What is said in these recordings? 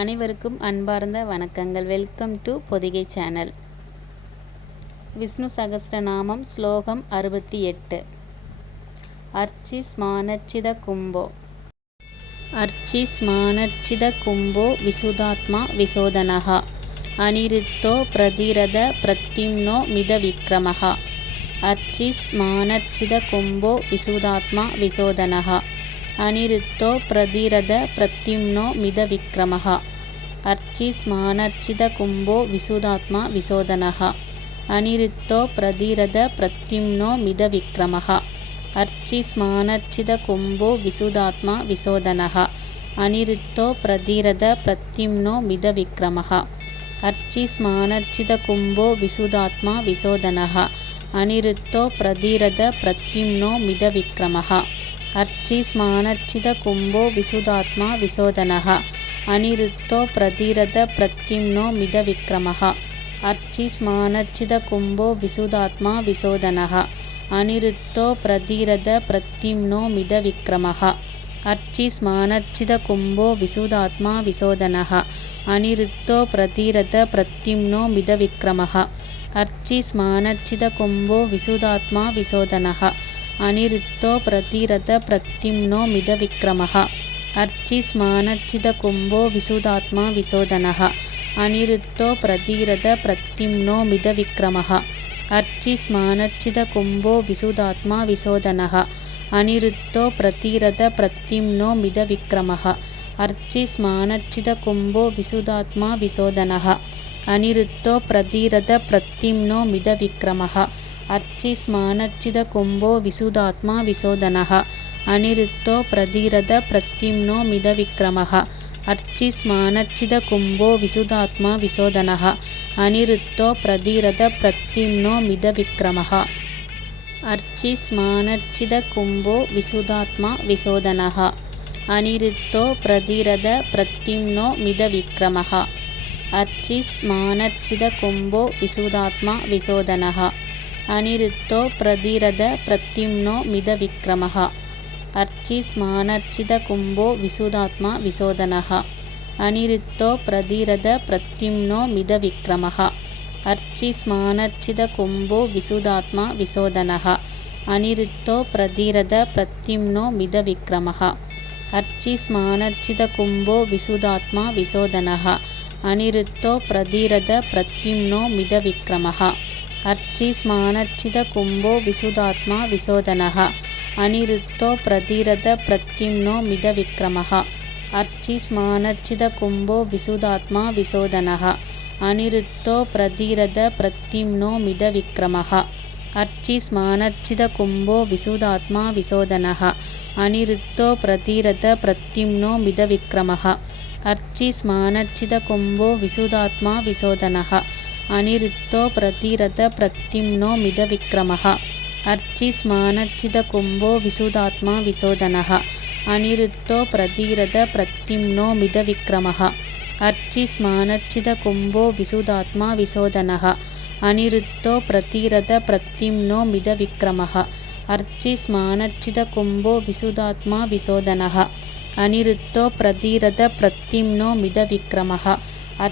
அனைவருக்கும் அன்பார்ந்த வணக்கங்கள். Welcome to Podhigai channel. Vishnu Sahasranamam ஸ்லோகம் 68. அர்ச்சிஸ்மானர்ச்சித கும்போ அர்ச்சிஸ்மானர்ச்சித கும்போ விசுதாத்மா விசோதனஹ அனிருத்தோ பிரதிரத பிரத்யும்னோ மித விக்ரமஹ அர்ச்சிஸ்மானர்ச்சித கும்போ விசுதாத்மா விசோதனஹ அனிருத்தோ பிரதிரத பிரத்யும்னோ மித விக்ரமஹ அர்ச்சிஸ்மானர்ச்சித கும்போ விசுதாத்மா விசோதனஹ அனிருத்தோ பிரதிரத பிரத்யும்னோ மித விக்ரமஹ அர்ச்சிஸ்மானர்ச்சித கும்போ விசுதாத்மா விசோதனஹ அனிருத்தோ பிரதிரத பிரத்யும்னோ மித விக்ரமஹ அர்ச்சிஸ்மானர்ச்சித கும்போ விசுதாத்மா விசோதனஹ அனிருத்தோ பிரதிரத பிரத்யும்னோ மித விக்ரமஹ அர்ச்சிஸ்மானர்ச்சித கும்போ விசுதாத்மா விசோதனஹ அனிருத்தோ பிரதிரத பிரத்யும்னோ மித விக்ரமஹ அர்ச்சிஸ்மானர்ச்சித கும்போ விசுதாத்மா விசோதனஹ அனிருத்தோ பிரதிரத பிரத்யும்னோ மித விக்ரமஹ அர்ச்சிஸ்மானர்ச்சித கும்போ விசுதாத்மா விசோதனஹ அனிருத்தோ பிரதிரத பிரத்யும்னோ மித விக்ரமஹ அர்ச்சிஸ்மானர்ச்சித கும்போ விசுதாத்மா விசோதனஹ அனிருத்தோ பிரதிரத பிரத்யும்னோ மித விக்ரமஹ அர்ச்சிஸ்மானர்ச்சித கும்போ விசுதாத்மா விசோதனஹ அனிருத்தோ பிரதிரத பிரத்யும்னோ மித விக்ரமஹ அர்ச்சிஸ்மானர்ச்சித கும்போ விசுதாத்மா விசோதனஹ அனிருத்தோ பிரதிரத பிரத்யும்னோ மித விக்ரமஹ அர்ச்சிஸ்மானர்ச்சித கும்போ விசுதாத்மா விசோதனஹ அனிருத்தோ பிரதிரத பிரத்யும்னோ மித விக்ரமஹ அர்ச்சிஸ்மானர்ச்சித கும்போ விசுதாத்மா விசோதனஹ அனிருத்தோ பிரதிரத பிரத்யும்னோ மித விக்ரமஹ அர்ச்சிஸ்மானர்ச்சித கும்போ விசுதாத்மா விசோதனஹ அனிருத்தோ பிரதிரத பிரத்யும்னோ மித விக்ரமஹ அர்ச்சிஸ்மானர்ச்சித கும்போ விசுதாத்மா விசோதனஹ அனிருத்தோ பிரதிரத பிரத்யும்னோ மித விக்ரமஹ அர்ச்சிஸ்மானர்ச்சித கும்போ விசுதாத்மா விசோதனஹ அனிருத்தோ பிரதிரத பிரத்யும்னோ மித விக்ரமஹ அர்ச்சிஸ்மானர்ச்சித கும்போ விசுதாத்மா விசோதனஹ அனிருத்தோ பிரதிரத பிரத்யும்னோ மித விக்ரமஹ அர்ச்சிஸ்மானர்ச்சித கும்போ விசுதாத்மா விசோதனஹ அனிருத்தோ பிரதிரத பிரத்யும்னோ மித விக்ரமஹ அர்ச்சிஸ்மானர்ச்சித கும்போ விசுதாத்மா விசோதனஹ அனிருத்தோ பிரதிரத பிரத்யும்னோ மித விக்ரமஹ அர்ச்சிஸ்மானர்ச்சித கும்போ விசுதாத்மா விசோதனஹ அனிருத்தோ பிரதிரத பிரத்யும்னோ மித விக்ரமஹ அர்ச்சிஸ்மானர்ச்சித கும்போ விசுதாத்மா விசோதனஹ அனிருத்தோ பிரதிரத பிரத்யும்னோ மித விக்ரமஹ அர்ச்சிஸ்மானர்ச்சித கும்போ விசுதாத்மா விசோதனஹ அனிருத்தோ பிரதிரத பிரத்யும்னோ மித விக்ரமஹ அர்ச்சிஸ்மானர்ச்சித கும்போ விசுதாத்மா விசோதனஹ அனிருத்தோ பிரதிரத பிரத்யும்னோ மித விக்ரமஹ அர்ச்சிஸ்மானர்ச்சித கும்போ விசுதாத்மா விசோதனஹ அனிருத்தோ பிரதிரத பிரத்யும்னோ மித விக்ரமஹ அர்ச்சிஸ்மானர்ச்சித கும்போ விசுதாத்மா விசோதனஹ அனிருத்தோ பிரதிரத பிரத்யும்னோ மித விக்ரமஹ அர்ச்சிஸ்மானர்ச்சித கும்போ விசுதாத்மா விசோதனஹ அனிருத்தோ பிரதிரத பிரத்யும்னோ மித விக்ரமஹ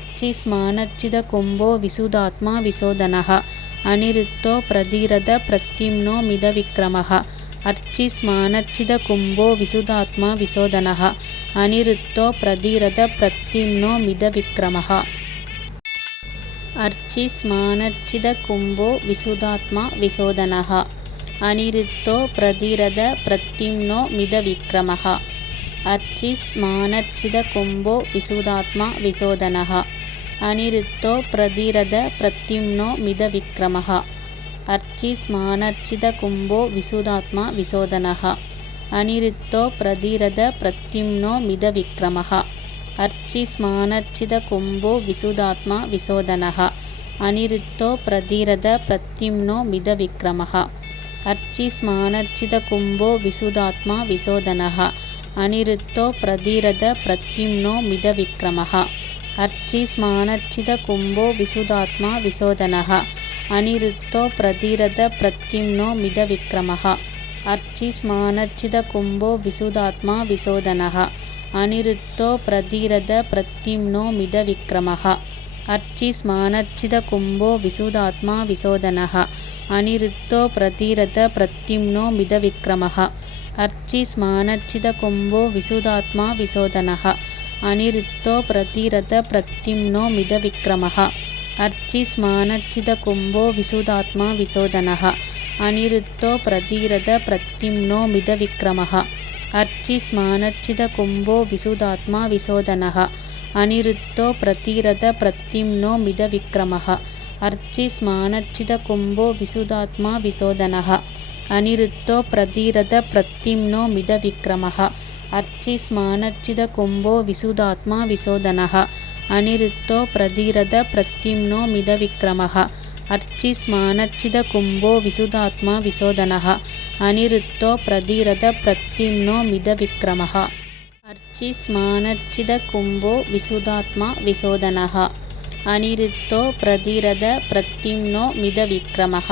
அர்ச்சிஸ்மானர்ச்சித கும்போ விசுதாத்மா விசோதனஹ அனிருத்தோ பிரதிரத பிரத்யும்னோ மித விக்ரமஹ அர்ச்சிஸ்மானர்ச்சித கும்போ விசுதாத்மா விசோதனஹ அனிருத்தோ பிரதிரத பிரத்யும்னோ மித விக்ரமஹ அர்ச்சிஸ்மானர்ச்சித கும்போ விசுதாத்மா விசோதனஹ அனிருத்தோ பிரதிரத பிரத்யும்னோ மித விக்ரமஹ அர்ச்சிஸ்மானர்ச்சித கும்போ விசுதாத்மா விசோதனஹ அனிருத்தோ பிரதிரத பிரத்யும்னோ மித விக்ரமஹ அர்ச்சிஸ்மானர்ச்சித கும்போ விசுதாத்மா விசோதனஹ அனிருத்தோ பிரதிரத பிரத்யும்னோ மித விக்ரமஹ அர்ச்சிஸ்மானர்ச்சித கும்போ விசுதாத்மா விசோதனஹ அனிருத்தோ பிரதிரத பிரத்யும்னோ மித விக்ரமஹ அர்ச்சிஸ்மானர்ச்சித கும்போ விசுதாத்மா விசோதனஹ அனிருத்தோ பிரதிரத பிரத்யும்னோ மித விக்ரமஹ அர்ச்சிஸ்மானர்ச்சித கும்போ விசுதாத்மா விசோதனஹ அனிருத்தோ பிரதிரத பிரத்யும்னோ மித விக்ரமஹ அர்ச்சிஸ்மானர்ச்சித கும்போ விசுதாத்மா விசோதனஹ அனிருத்தோ பிரதிரத பிரத்யும்னோ மித விக்ரமः அர்ச்சிஸ்மானர்ச்சித கும்போ விசுதாத்மா விசோதனः அனிருத்தோ பிரதிரத பிரத்யும்னோ மித விக்ரமः அர்ச்சிஸ்மானர்ச்சித கும்போ விசுதாத்மா விசோதனः அனிருத்தோ பிரதிரத பிரத்யும்னோ மித விக்ரமः அர்ச்சிஸ்மானர்ச்சித கும்போ விசுதாத்மா விசோதனः அனிருத்தோ பிரதிரத பிரத்யும்னோ மித விக்ரமः அர்ச்சிஸ்மானர்ச்சித கும்போ விசுதாத்மா விசோதனः அனிருத்தோ பிரதிரத பிரத்யும்னோ மித விக்ரமः அர்ச்சிஸ்மானர்ச்சித கும்போ விசுதாத்மா விசோதனः அனிருத்தோ பிரதிரத பிரத்யும்னோ மித விக்ரமः அர்ச்சிஸ்மானர்ச்சித கும்போ விசுதாத்மா விசோதனः அனிருத்தோ பிரதிரத பிரத்யும்னோ மித விக்ரமः அர்ச்சிஸ்மானர்ச்சித கும்போ விசுதாத்மா விசோதனः அனிருத்தோ பிரதிரத பிரத்யும்னோ மித விக்ரமः அர்ச்சிஸ்மானர்ச்சித கும்போ விசுதாத்மா விசோதனः அனிருத்தோ பிரதிரத பிரத்யும்னோ மித விக்ரமः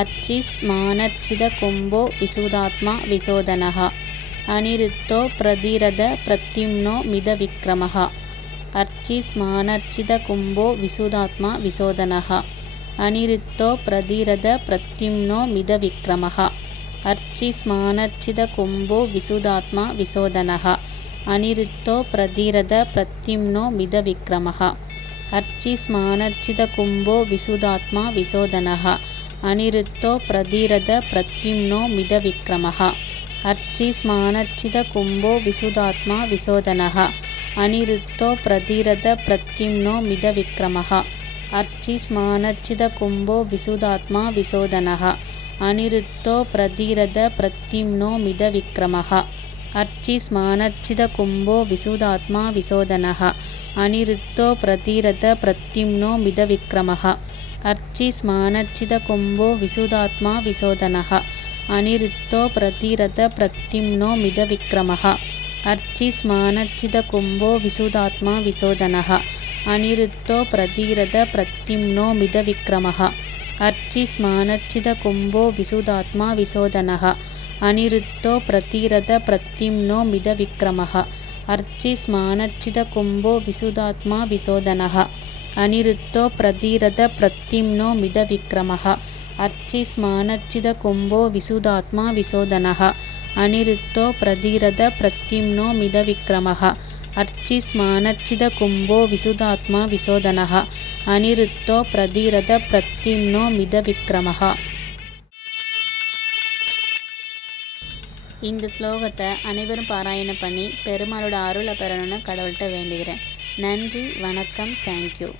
அர்ச்சிஸ்மானர்ச்சித கும்போ விசுதாத்மா விசோதனः அனிருத்தோ பிரதிரத பிரத்யும்னோ மித விக்ரமः அர்ச்சிஸ்மானர்ச்சித கும்போ விசுதாத்மா விசோதனः அனிருத்தோ பிரதிரத பிரத்யும்னோ மித விக்ரமः அர்ச்சிஸ்மானர்ச்சித கும்போ விசுதாத்மா விசோதனः அனிருத்தோ பிரதிரத பிரத்யும்னோ மித விக்ரமः அர்ச்சிஸ்மானர்ச்சித கும்போ விசுதாத்மா விசோதனः அனிருத்தோ பிரதிரத பிரத்யும்னோ மித விக்ரமः அர்ச்சிஸ்மானர்ச்சித கும்போ விசுதாத்மா விசோதனः அனிருத்தோ பிரதிரத பிரத்யும்னோ மித விக்ரமः அர்ச்சிஸ்மானர்ச்சித கும்போ விசுதாத்மா விசோதனः அனிருத்தோ பிரதிரத பிரத்யும்னோ மித விக்ரமः அர்ச்சிஸ்மானர்ச்சித கும்போ விசுதாத்மா விசோதனः அனிருத்தோ பிரதிரத பிரத்யும்னோ மித விக்ரமः அர்ச்சிஸ்மானர்ச்சித கும்போ விசுதாத்மா விசோதனः அனிருத்தோ பிரதிரத பிரத்யும்னோ மித விக்ரமः அர்ச்சிஸ்மானர்ச்சித கும்போ விசுதாத்மா விசோதனः அனிருத்தோ பிரதிரத பிரத்யும்னோ மித விக்ரமः அர்ச்சிஸ்மானர்ச்சித கும்போ விசுதாத்மா விசோதனः அனிருத்தோ பிரதிரத பிரத்யும்னோ மித விக்ரமः அர்ச்சிஸ்மானர்ச்சித கும்போ விசுதாத்மா விசோதனः அனிருத்தோ பிரதிரத பிரத்யும்னோ மித விக்ரமः அர்ச்சிஸ்மானர்ச்சித கும்போ விசுதாத்மா விசோதனः அனிருத்தோ பிரதிரத பிரத்யும்னோ மித விக்ரமः அர்ச்சிஸ்மானர்ச்சித கும்போ விசுதாத்மா விசோதனः அனிருத்தோ பிரதிரத பிரத்யும்னோ மித விக்ரமः. இந்த ஸ்லோகத்தை அனைவரும் பாராயணம் பண்ணி பெருமாளோட அருளை பெறணும்னு கடவுள்கிட்ட வேண்டுகிறேன். நன்றி, வணக்கம், தேங்க்யூ.